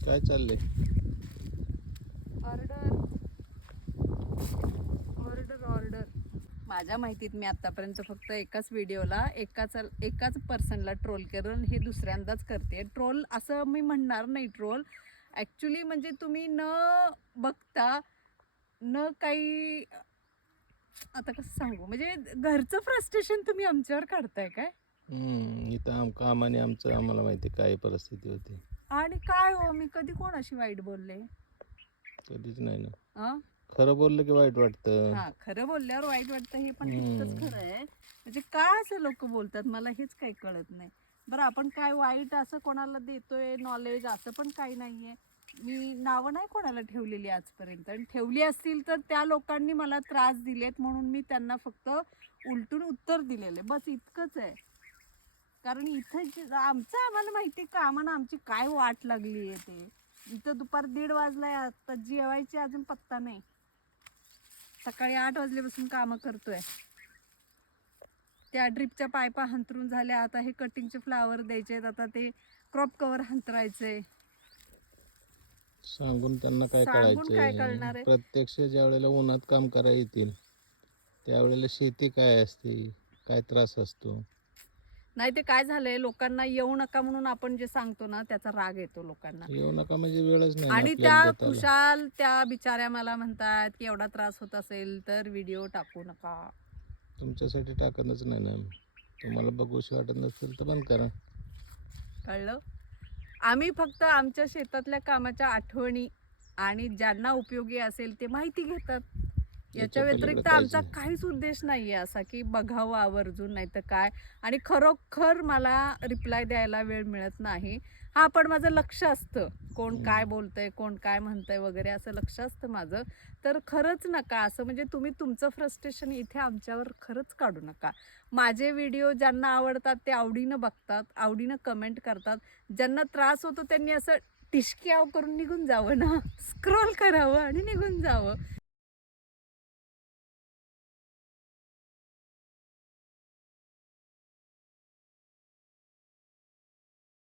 काय चाललंय? Order order order. माझ्या माहितीत मी आतापर्यंत फक्त एकाच व्हिडिओला एकाच पर्सनला ट्रोल करून हे दुसऱ्यांदाच करते. ट्रोल असं मी म्हणणार नाही. ट्रोल ॲक्च्युली म्हणजे तुम्ही न बघता न काही, आता कसं सांगू, म्हणजे घरचं फ्रस्ट्रेशन तुम्ही आमच्यावर काढताय काय? इथं कामाने आम्हाला माहिती काय परिस्थिती होती. आणि काय हो, मी कधी कोणाशी वाईट बोलले? कधीच नाही ना. अं? खरं बोललं की वाईट वाटतं. हा, खरं बोलल्यावर वाईट वाटतं हे पण तितकंच खरं आहे. म्हणजे काय असं लोक बोलतात मला हेच काही कळत नाही. बरं, आपण काय वाईट असं कोणाला देतोय नॉलेज असं पण काही नाहीये. मी नावं नाही कोणाला ठेवलेली आजपर्यंत, आणि ठेवली असतील तर त्या लोकांनी मला त्रास दिलेत म्हणून मी त्यांना फक्त उलटून उत्तर दिलेले, बस इतकंच आहे. कारण इथं आम्हाला माहिती का, आम्हाला आमची काय वाट लागली आहे ते. इथं दुपार 1:30 वाजलाय, आता जेवायची अजून पत्ता नाही. सकाळी 8 वाजल्यापासून कामं करतोय. त्या ड्रिपच्या पायपा हंतरून झाल्या, आता हे कटिंगचे फ्लावर द्यायचे, आता ते क्रॉप कव्हर हंतरायचे. सांगून त्यांना काय सांगून काय कळायचंय? कळणार आहे? प्रत्यक्ष ज्या वेळेला उन्हात काम करायला येतील त्यावेळेला शेती काय असते, काय त्रास असतो. नाही, ते काय झालंय, लोकांना येऊ नका म्हणून आपण जे सांगतो ना त्याचा राग येतो लोकांना. येऊ नका म्हणजे वेळच नाही ना आणि आपल्याला त्या देताला. खुशाल त्या बिचाऱ्या मला म्हणतात की एवढा त्रास होत असेल तर व्हिडिओ टाकू नका. तुमच्यासाठी टाकतच नाही ना. तुम्हाला बघूशी वाटत नसेल तर बंद करा. कळलं? आम्ही फक्त आमच्या शेतातल्या कामाच्या आठवणी आणि ज्यांना उपयोगी असेल ते माहिती घेतात. याच्या व्यतिरिक्त आमचा काहीच उद्देश नाहीये असा की बघावं आवर्जून, नाही तर काय. आणि खरोखर मला रिप्लाय द्यायला वेळ मिळत नाही. हा, पण माझं लक्ष असतं कोण काय बोलतंय, कोण काय म्हणतंय वगैरे, असं लक्ष असतं माझं. तर खरंच नका असं, म्हणजे तुम्ही तुमचं फ्रस्ट्रेशन इथे आमच्यावर खरंच काढू नका. माझे व्हिडिओ ज्यांना आवडतात ते आवडीनं बघतात, आवडीनं कमेंट करतात. ज्यांना त्रास होतो त्यांनी असं टिशक्याव करून निघून जावं ना, स्क्रोल करावं आणि निघून जावं.